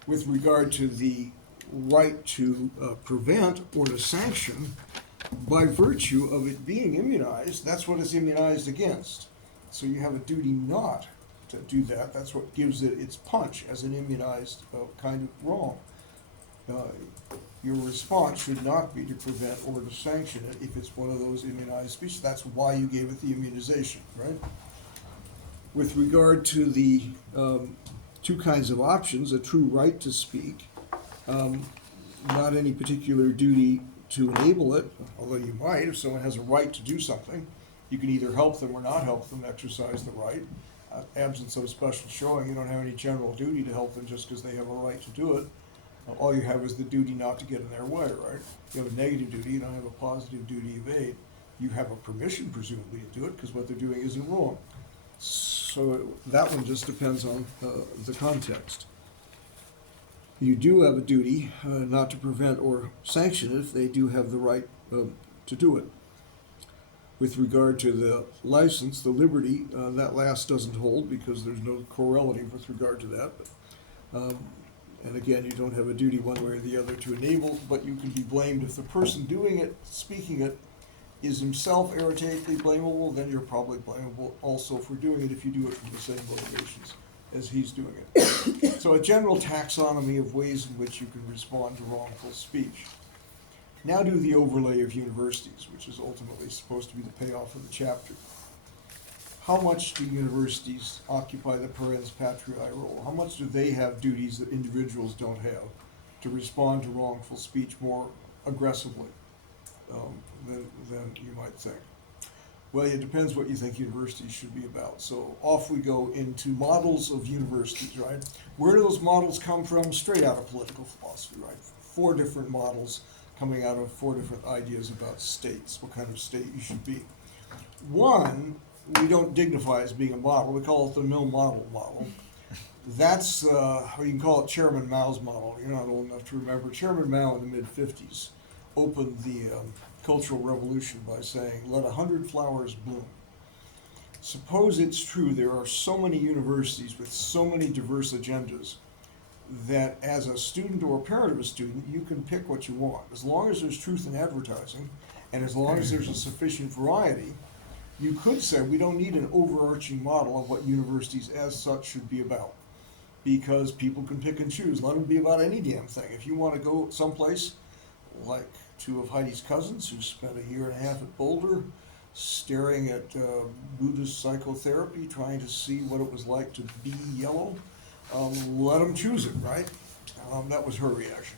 With regard to the right to prevent or to sanction, by virtue of it being immunized, that's what it's immunized against. So you have a duty not to do that. That's what gives it its punch as an immunized kind of wrong. Your response should not be to prevent or to sanction it if it's one of those immunized species. That's why you gave it the immunization, right? With regard to the 2 kinds of options, a true right to speak, not any particular duty to enable it, although you might, if someone has a right to do something, you can either help them or not help them exercise the right. Absence of special showing, you don't have any general duty to help them just because they have a right to do it. All you have is the duty not to get in their way, right? You have a negative duty, you don't have a positive duty of aid. You have a permission, presumably, to do it because what they're doing isn't wrong. So that one just depends on the context. You do have a duty not to prevent or sanction it if they do have the right to do it. With regard to the license, the liberty, that last doesn't hold because there's no correlative with regard to that. But, and again, you don't have a duty one way or the other to enable, but you can be blamed if the person doing it, speaking it, is himself irritatingly blamable, then you're probably blamable also for doing it if you do it from the same motivations as he's doing it. So a general taxonomy of ways in which you can respond to wrongful speech. Now do the overlay of universities, which is ultimately supposed to be the payoff of the chapter. How much do universities occupy the parens patriae role? How much do they have duties that individuals don't have to respond to wrongful speech more aggressively than you might think? Well, it depends what you think universities should be about. So off we go into models of universities, right? Where do those models come from? Straight out of political philosophy, right? 4 different models coming out of 4 different ideas about states, what kind of state you should be. One, we don't dignify as being a model. We call it the no model model. That's, or you can call it Chairman Mao's model. You're not old enough to remember. Chairman Mao in the mid-50s opened the Cultural Revolution by saying, let 100 flowers bloom. Suppose it's true there are so many universities with so many diverse agendas that as a student or a parent of a student, you can pick what you want. As long as there's truth in advertising, and as long as there's a sufficient variety, you could say we don't need an overarching model of what universities as such should be about, because people can pick and choose. Let them be about any damn thing. If you want to go someplace, like 2 of Heidi's cousins who spent a year and a half at Boulder, staring at Buddhist psychotherapy, trying to see what it was like to be yellow. Let them choose it, right? That was her reaction.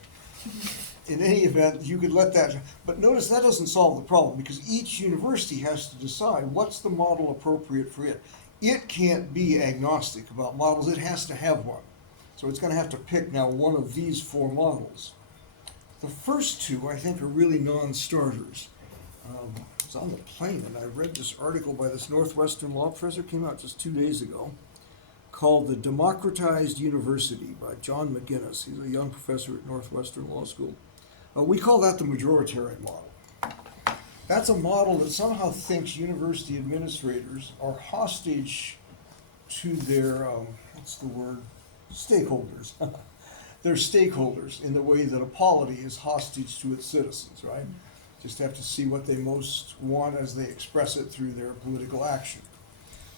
In any event, you could let that, but notice that doesn't solve the problem, because each university has to decide what's the model appropriate for it. It can't be agnostic about models, it has to have one. So it's going to have to pick now one of these four models. The first two, I think, are really non-starters. I was on the plane and I read this article by this Northwestern law professor, came out just 2 days ago, called The Democratized University by John McGinnis. He's a young professor at Northwestern Law School. We call that the majoritarian model. That's a model that somehow thinks university administrators are hostage to their, stakeholders. They're stakeholders in the way that a polity is hostage to its citizens, right? Just have to see what they most want as they express it through their political action.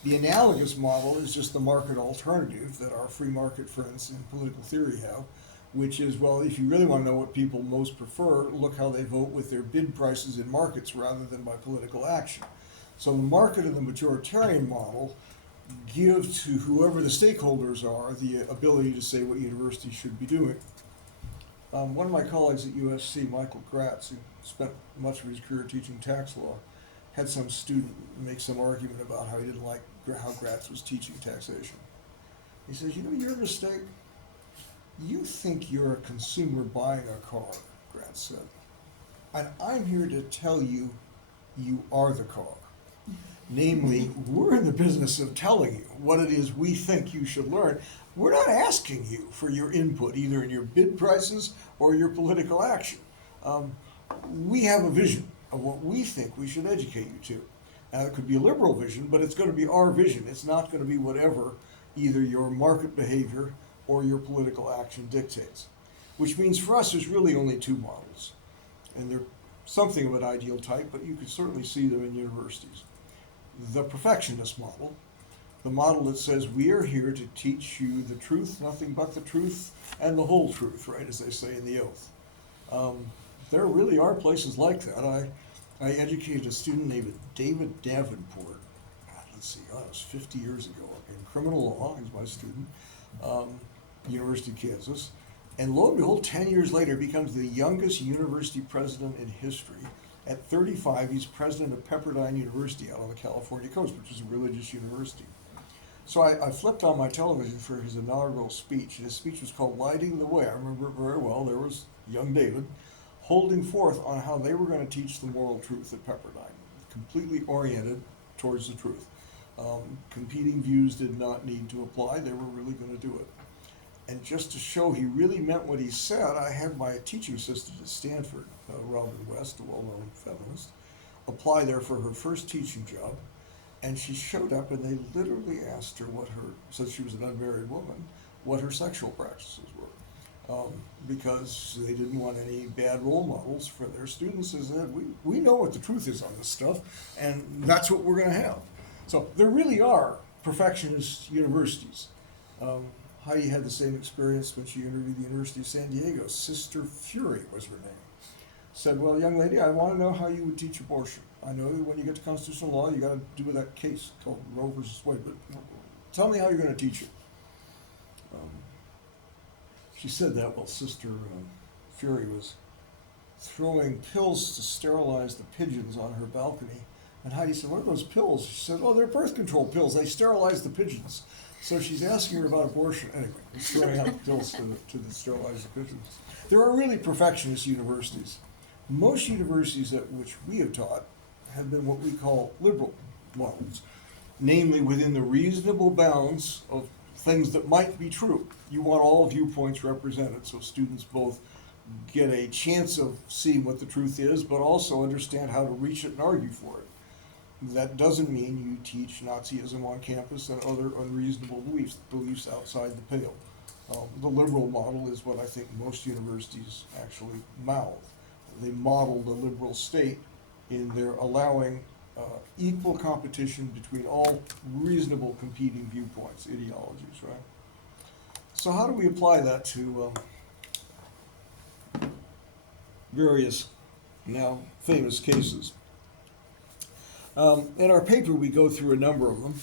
The analogous model is just the market alternative that our free market friends in political theory have, which is, well, if you really want to know what people most prefer, look how they vote with their bid prices in markets rather than by political action. So the market and the majoritarian model give to whoever the stakeholders are the ability to say what universities should be doing. One of my colleagues at USC, Michael Gratz, who spent much of his career teaching tax law, had some student make some argument about how he didn't like how Gratz was teaching taxation. He says, your mistake. You think you're a consumer buying a car, Gratz said. And I'm here to tell you, you are the car. Namely, we're in the business of telling you what it is we think you should learn. We're not asking you for your input, either in your bid prices or your political action. We have a vision of what we think we should educate you to. Now, it could be a liberal vision, but it's going to be our vision. It's not going to be whatever either your market behavior or your political action dictates. Which means for us, there's really only two models. And they're something of an ideal type, but you can certainly see them in universities. The perfectionist model, the model that says we are here to teach you the truth, nothing but the truth, and the whole truth, right, as they say in the oath. There really are places like that. I educated a student named David Davenport, it was 50 years ago, in criminal law. He was my student, University of Kansas. And lo and behold, 10 years later, becomes the youngest university president in history. At 35, he's president of Pepperdine University out on the California coast, which is a religious university. So I flipped on my television for his inaugural speech, and his speech was called Lighting the Way. I remember it very well. There was young David holding forth on how they were going to teach the moral truth at Pepperdine, completely oriented towards the truth. Competing views did not need to apply. They were really going to do it. And just to show he really meant what he said, I had my teaching assistant at Stanford, Robin West, a well-known feminist, apply there for her first teaching job. And she showed up and they literally asked her since she was an unmarried woman, what her sexual practices were. Because they didn't want any bad role models for their students. They said, we know what the truth is on this stuff, and that's what we're going to have. So there really are perfectionist universities. Heidi had the same experience when she interviewed the University of San Diego. Sister Fury was her name. Said, well, young lady, I want to know how you would teach abortion. I know that when you get to constitutional law, you got to do that case called Roe versus Wade, but tell me how you're going to teach it. She said that while Sister Fury was throwing pills to sterilize the pigeons on her balcony. And Heidi said, what are those pills? She said, oh, they're birth control pills. They sterilize the pigeons. So she's asking her about abortion. Anyway, throwing out pills to sterilize the pigeons. There are really perfectionist universities. Most universities at which we have taught have been what we call liberal models, namely within the reasonable bounds of things that might be true. You want all viewpoints represented, so students both get a chance of seeing what the truth is, but also understand how to reach it and argue for it. That doesn't mean you teach Nazism on campus and other unreasonable beliefs outside the pale. The liberal model is what I think most universities actually mouth. They model the liberal state in their allowing equal competition between all reasonable competing viewpoints, ideologies, right? So how do we apply that to various now famous cases? In our paper, we go through a number of them.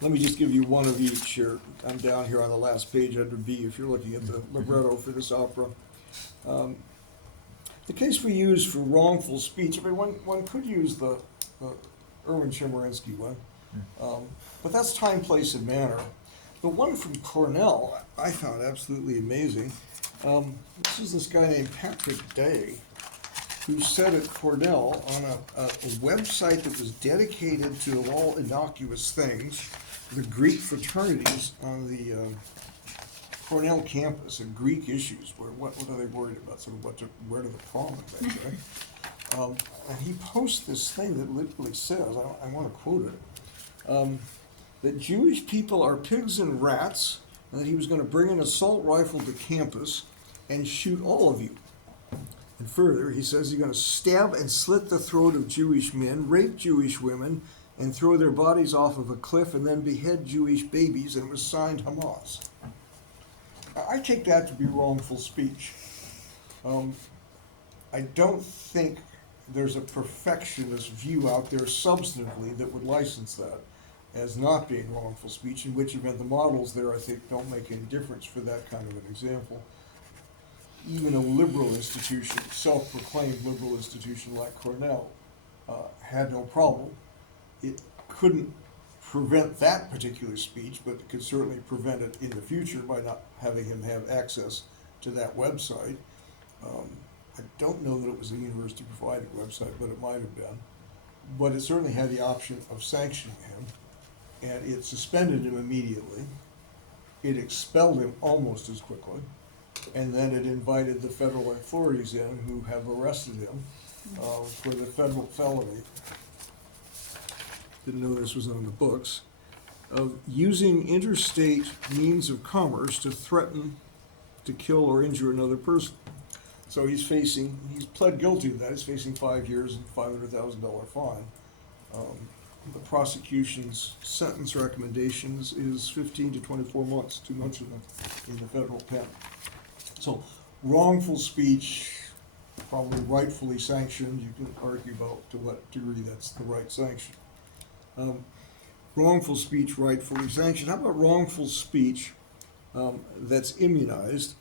Let me just give you one of each here. I'm down here on the last page under B, if you're looking at the libretto for this opera. The case we use for wrongful speech, I mean, one could use the Erwin Chemerinsky one, but that's time, place, and manner. The one from Cornell I found absolutely amazing. This is this guy named Patrick Day, who said at Cornell on a website that was dedicated to all innocuous things, the Greek fraternities on the Cornell campus and Greek issues. What are they worried about? Sort of where do the prom and things, right? And he posts this thing that literally says, I want to quote it, that Jewish people are pigs and rats, and that he was going to bring an assault rifle to campus and shoot all of you. And further, he says he's going to stab and slit the throat of Jewish men, rape Jewish women, and throw their bodies off of a cliff and then behead Jewish babies, and it was signed Hamas. I take that to be wrongful speech. I don't think there's a perfectionist view out there substantively that would license that as not being wrongful speech, in which event the models there, I think, don't make any difference for that kind of an example. Even a liberal institution, self-proclaimed liberal institution like Cornell, had no problem. It couldn't prevent that particular speech, but it could certainly prevent it in the future by not having him have access to that website. I don't know that it was a university-provided website, but it might have been. But it certainly had the option of sanctioning him, and it suspended him immediately. It expelled him almost as quickly, and then it invited the federal authorities in who have arrested him for the federal felony. Didn't know this was on the books, of using interstate means of commerce to threaten to kill or injure another person. So he's pled guilty to that. He's facing 5 years and $500,000 fine. The prosecution's sentence recommendations is 15 to 24 months, 2 months in the federal pen. So wrongful speech, probably rightfully sanctioned. You can argue about to what degree that's the right sanction. Wrongful speech rightfully sanctioned. How about wrongful speech that's immunized?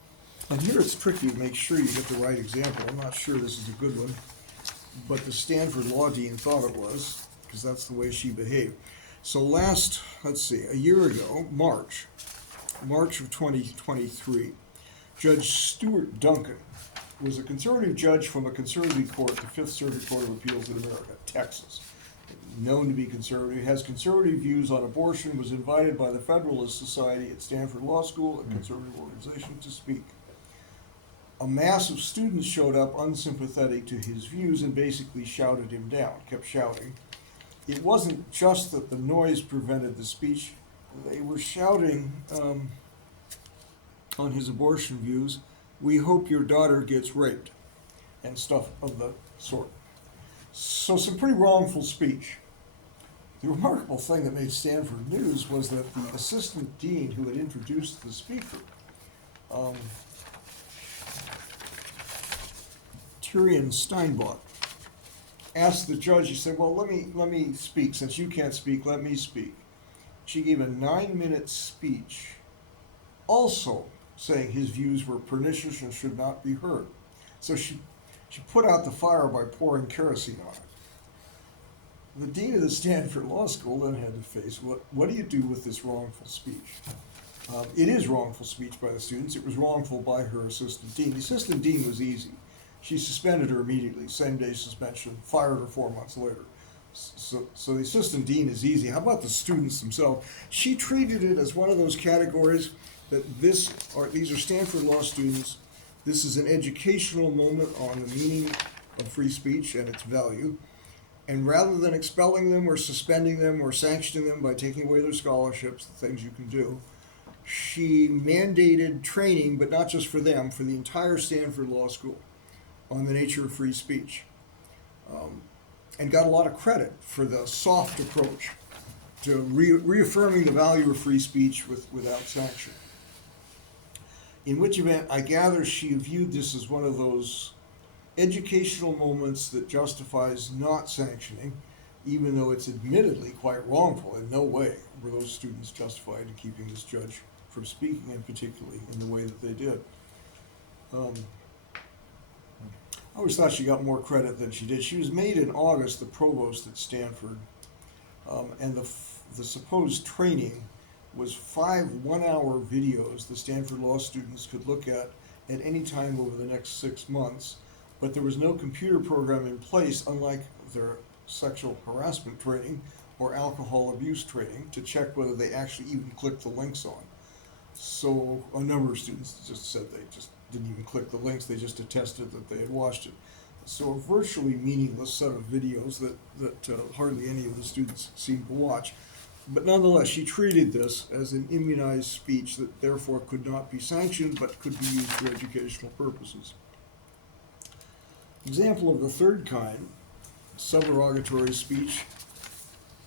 And here it's tricky to make sure you get the right example. I'm not sure this is a good one, but the Stanford law dean thought it was, because that's the way she behaved. So a year ago, March of 2023, Judge Stuart Duncan was a conservative judge from a conservative court, the Fifth Circuit Court of Appeals in America, Texas. Known to be conservative, has conservative views on abortion, was invited by the Federalist Society at Stanford Law School, a conservative organization, to speak. A mass of students showed up unsympathetic to his views and basically shouted him down, kept shouting. It wasn't just that the noise prevented the speech, they were shouting on his abortion views, "We hope your daughter gets raped," and stuff of the sort. So some pretty wrongful speech. The remarkable thing that made Stanford news was that the assistant dean who had introduced the speaker, Tyrion Steinbach, asked the judge, he said, well, let me speak. Since you can't speak, let me speak. She gave a 9-minute speech also saying his views were pernicious and should not be heard. So she put out the fire by pouring kerosene on it. The dean of the Stanford Law School then had to face, what do you do with this wrongful speech? It is wrongful speech by the students. It was wrongful by her assistant dean. The assistant dean was easy. She suspended her immediately, same day suspension, fired her 4 months later. So the assistant dean is easy. How about the students themselves? She treated it as one of those categories that these are Stanford Law students. This is an educational moment on the meaning of free speech and its value. And rather than expelling them or suspending them or sanctioning them by taking away their scholarships, the things you can do, she mandated training, but not just for them, for the entire Stanford Law School on the nature of free speech. And got a lot of credit for the soft approach to reaffirming the value of free speech without sanction. In which event, I gather she viewed this as one of those educational moments that justifies not sanctioning. even though it's admittedly quite wrongful. In no way were those students justified in keeping this judge from speaking, and particularly in the way that they did. I always thought she got more credit than she did. She was made in August the provost at Stanford, and the supposed training was 5 one-hour videos the Stanford law students could look at any time over the next 6 months, but there was no computer program in place, unlike their sexual harassment training or alcohol abuse training, to check whether they actually even clicked the links on. So a number of students just said they just didn't even click the links, they just attested that they had watched it. So a virtually meaningless set of videos that hardly any of the students seemed to watch. But nonetheless, she treated this as an immunized speech that therefore could not be sanctioned but could be used for educational purposes. Example of the third kind, subrogatory speech.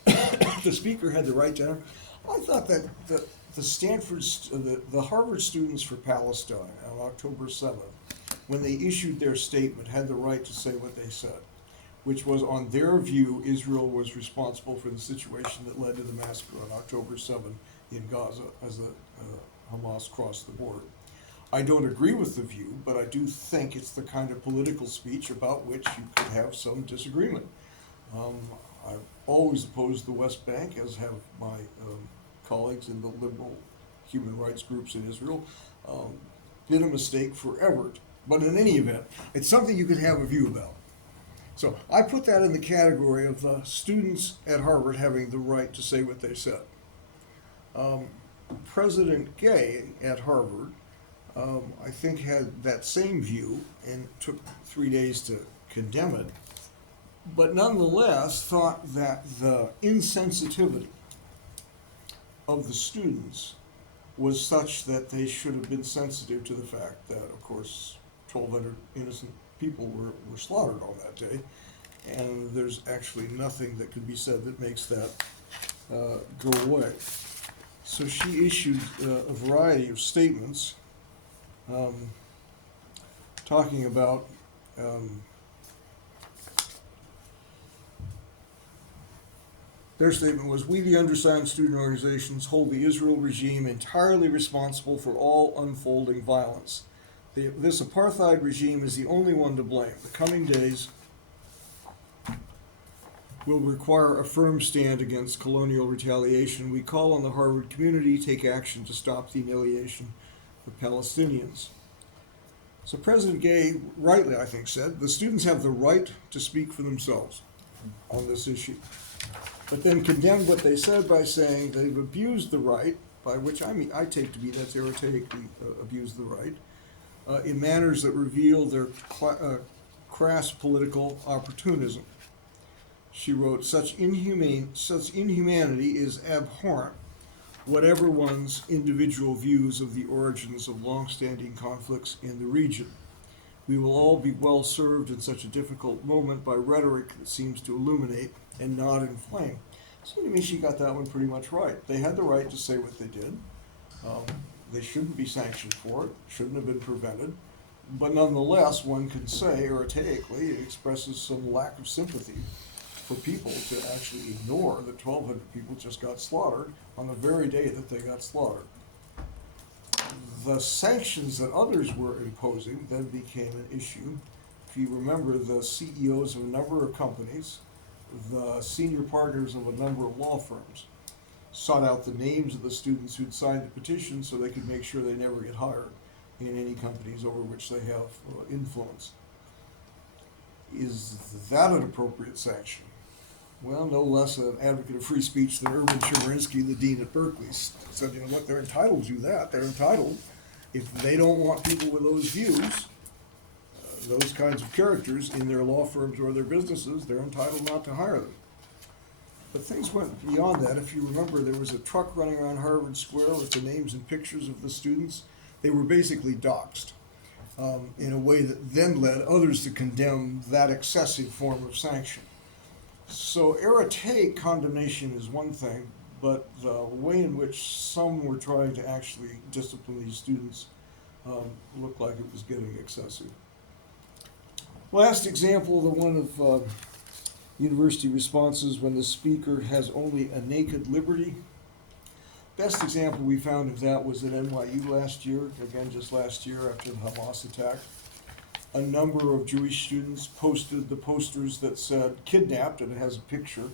The speaker had the right to enter. I thought that the Harvard Students for Palestine on October 7th, when they issued their statement, had the right to say what they said, which was, on their view, Israel was responsible for the situation that led to the massacre on October 7th in Gaza as the Hamas crossed the border. I don't agree with the view, but I do think it's the kind of political speech about which you could have some disagreement. I've always opposed the West Bank, as have my colleagues in the liberal human rights groups in Israel. Been a mistake forever. But in any event, it's something you can have a view about. So I put that in the category of students at Harvard having the right to say what they said. President Gay at Harvard, I think, had that same view and took 3 days to condemn it, but nonetheless thought that the insensitivity of the students was such that they should have been sensitive to the fact that, of course, 1,200 innocent people were slaughtered on that day, and there's actually nothing that could be said that makes that go away. So she issued a variety of statements talking about their statement was, "We, the undersigned student organizations, hold the Israel regime entirely responsible for all unfolding violence. This apartheid regime is the only one to blame. The coming days will require a firm stand against colonial retaliation. We call on the Harvard community to take action to stop the annihilation of Palestinians." So President Gay, rightly I think, said, the students have the right to speak for themselves on this issue, but then condemned what they said by saying they've abused the right, by which I take to be that's archaically abused the right, in manners that reveal their crass political opportunism. She wrote, such inhumanity is abhorrent, whatever one's individual views of the origins of long-standing conflicts in the region. We will all be well served in such a difficult moment by rhetoric that seems to illuminate and not inflame. So to me, she got that one pretty much right. They had the right to say what they did. They shouldn't be sanctioned for it, shouldn't have been prevented. But nonetheless, one can say, archaically, it expresses some lack of sympathy for people to actually ignore that 1,200 people just got slaughtered on the very day that they got slaughtered. The sanctions that others were imposing then became an issue. If you remember, the CEOs of a number of companies, the senior partners of a number of law firms, sought out the names of the students who'd signed the petition so they could make sure they never get hired in any companies over which they have influence. Is that an appropriate sanction? Well, no less an advocate of free speech than Erwin Chemerinsky, the dean at Berkeley, said, look, they're entitled to that. They're entitled. If they don't want people with those views, those kinds of characters in their law firms or their businesses, they're entitled not to hire them. But things went beyond that. If you remember, there was a truck running around Harvard Square with the names and pictures of the students. They were basically doxxed in a way that then led others to condemn that excessive form of sanction. So errate condemnation is one thing, but the way in which some were trying to actually discipline these students looked like it was getting excessive. Last example, the one of University responses when the speaker has only a naked liberty. Best example we found of that was at NYU last year, again just last year after the Hamas attack. A number of Jewish students posted the posters that said kidnapped, and it has a picture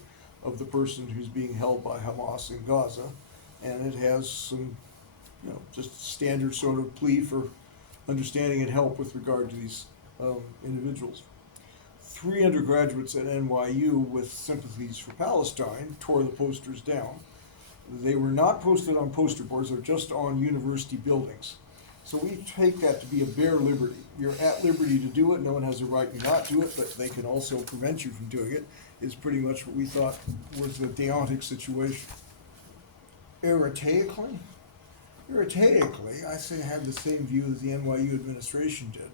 of the person who's being held by Hamas in Gaza, and it has some, just standard sort of plea for understanding and help with regard to these individuals. 3 undergraduates at NYU with sympathies for Palestine tore the posters down. They were not posted on poster boards, they're just on university buildings. So we take that to be a bare liberty. You're at liberty to do it, no one has a right to not do it, but they can also prevent you from doing it, is pretty much what we thought was a deontic situation. Archaically, I say I had the same view that the NYU administration did,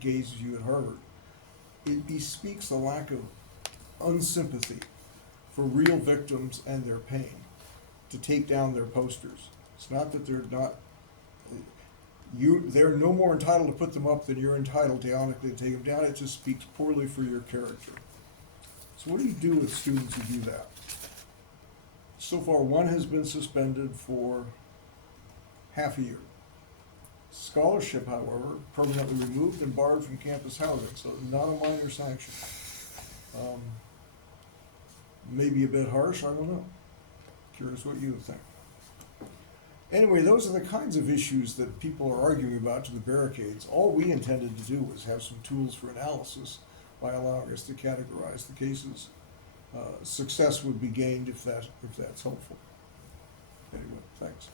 Gaze' view at Harvard. It bespeaks a lack of unsympathy for real victims and their pain to take down their posters. It's not that they're no more entitled to put them up than you're entitled deonically to take them down. It just speaks poorly for your character. So what do you do with students who do that? So far, one has been suspended for half a year. Scholarship, however, permanently removed and barred from campus housing, so not a minor sanction. Maybe a bit harsh, I don't know. Curious what you would think. Anyway, those are the kinds of issues that people are arguing about to the barricades. All we intended to do was have some tools for analysis by allowing us to categorize the cases. Success would be gained if that's helpful. Anyway, thanks.